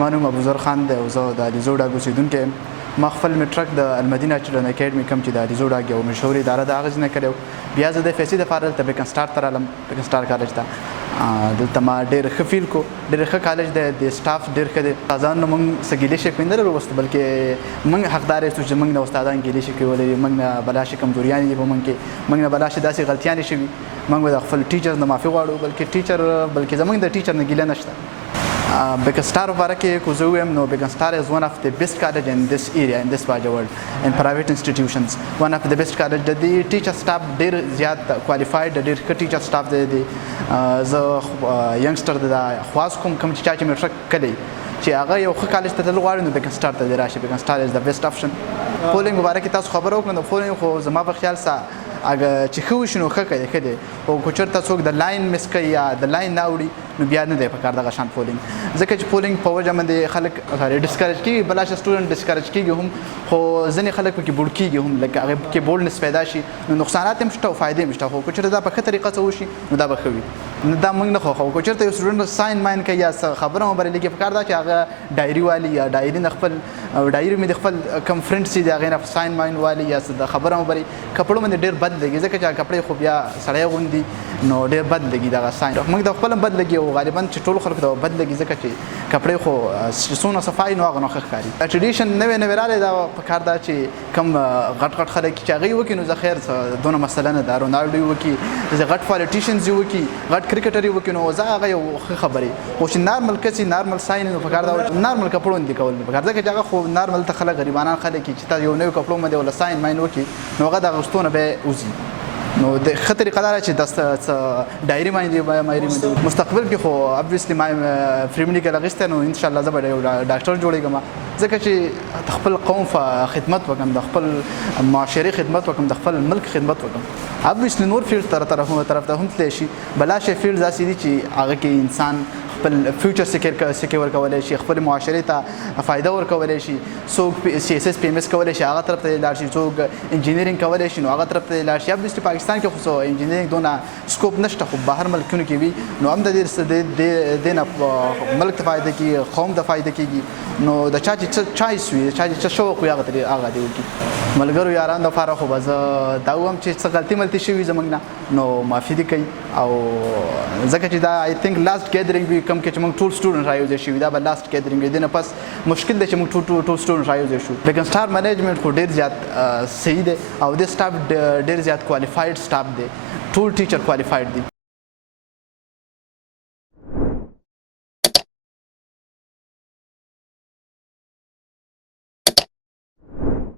مانو پرابوزر خان دی او زه د علیزو ډاګ اوسېدونکی یم. ما خپل میټرک د المدینه چلډرن اکیډمي کوم چې د علیزو ډاګ یو مشهور اداره ده هغه ځای نه کړی و. بیا زه د پیسې دپاره دلته بیکن سټار ته رالم، بیکن سټار کالج ته. دلته ما ډېر ښه فیل کو، ډېر ښه کالج دی، د سټاف ډېر ښه دی. استادانو نه موږ څه ګیلې شکوې نه لرو بس، بلکې موږ حقدار یو چې موږ نه استادان ګیلې شکوې ولري، موږ نه بلا شي کمزوریانې دي په موږ کې، موږ نه بلا شي داسې غلطیانې شوي، موږ به د خپل ټیچرز نه معافي غواړو، بلکې زموږ د ټیچر نه ګیله نشته. بیکن سٹار باره کې کو زه ووایم نو بیکن سٹار is one of the best college in this area, in this larger world, in private institutions. one of the best college. د دې ټیچر سټاف ډېر زیات کوالیفاید، ډېر ښه ټیچر سټاف دی. زه ینګسټر د خواست کوم چې چا چې میټرک کړی چې هغه یو ښه کالج ته تلل غواړي نو بیکن سټار ته دې راشي. بیکن سټار is the best option. پولینګ باره کې تاسو خبره وکړه، نو پولینګ خو زما په خیال سره اگه چې ښه وشي نو ښه دی، او که چېرته څوک د لاین مس کوي یا د لاین نه اوړي نو بیا نه دی پکار دغه شان پولینګ، ځکه چې پولینګ په وجه باندې خلک ډسکریج کېږي، بلاشه سټوډنټ ډسکریج کېږي هم، خو ځینې خلک پکې بوډ کېږي هم، لکه هغې پکې بولډنس پیدا شي نو نقصانات هم شته او فایدې هم شته. خو که چېرته دا په ښه طریقه څه وشي نو دا به ښه وي. نو دا موږ نه خوښوو. که چېرته یو سټوډنټ ساین ماین کوي یا څه خبره مبرې لیکي، پکار دا چې هغه ډایري والي یا ډایري نه خپل ډایري مې د خپل کم فرینډ سي د هغې نه ساین ماین والي یا څه د خبره مبرې کپړو باندې ډېر بد لګي، ځکه چې کپړې خو بیا سړی غوندي نو ډېر بد لګي دغه ساین. موږ د خپل هم بد لګي او غالبا چې ټولو خلکو ته بد لګي، ځکه چې کپړې خو څونه صفایي نو هغه نو ښه ښکاري. ټریډیشن نوی رالی دا پکار ده چې کم غټ خلک چې هغه یې وکړي نو زه خیر دونه مسله نه ده، رونالډو یې وکړي، غټ پالیټیشنز یې وکړي، غټ کرکټر یې وکړي، نو زه هغه یو ښه خبرې. خو چې نارمل کس نارمل ساین نو پکار ده نارمل کپړو باندې کول نه پکار، ځکه چې هغه خو نارمل ته خلک غریبانان خلک چې تا یو نوی کپړو باندې ولا ساین ماین وکړي نو هغه د اغوستو نه به وځي. نو د ښه طریقه دا ده چې د ډایري باندې مستقبل کې خو ابویسلي ما فري میډیکل اخیستی نو انشاءالله زه به یو ډاکټر جوړېږم، ځکه چې د خپل قوم خدمت وکړم، د خپل معاشرې خدمت وکړم، د خپل ملک خدمت وکړم. ابویسلي نور فیلډ طرف ته هم تللی شي، بلا شی فیلډ داسې دي چې هغه کې انسان خپل فیوچر سکیور ورکولی شي، خپل معاشرې ته فایده ورکولی شي. څوک CSS PMS کولی شي هغه طرف ته لاړ شي، څوک انجینرینګ کولی شي نو هغه طرف ته لاړ شي. ابویسلي پاکستان کې خو انجینرینګ دونه سکوپ نشته، خو بهر ملکونو کې وي نو هم د دې نه ملک ته فایده کېږي، قوم ته فایده کېږي. نو د چا چې څه چایس وي، چا چې څه شوق وي هغه دې وکړي. ملګرو یارانو دپاره خو به زه دا ووایم چې څه غلطي ملطي شوي زموږ نه نو معافي دې کوي، او ځکه چې دا آی تھنک لاست ګیدرینګ وي کوم کې چې موږ ټول سټوډنټ رايوځای شوي، دا به لاست ګیدرینګ وي. دې نه پس مشکل دی چې موږ ټول سټوډنټ رايوځای شو. بیکن سټار منیجمنټ خو ډېر زیات صحیح دی او دې سټاف ډېر زیات کوالیفاید سټاف دی، ټول ټیچر کوالیفاید دي.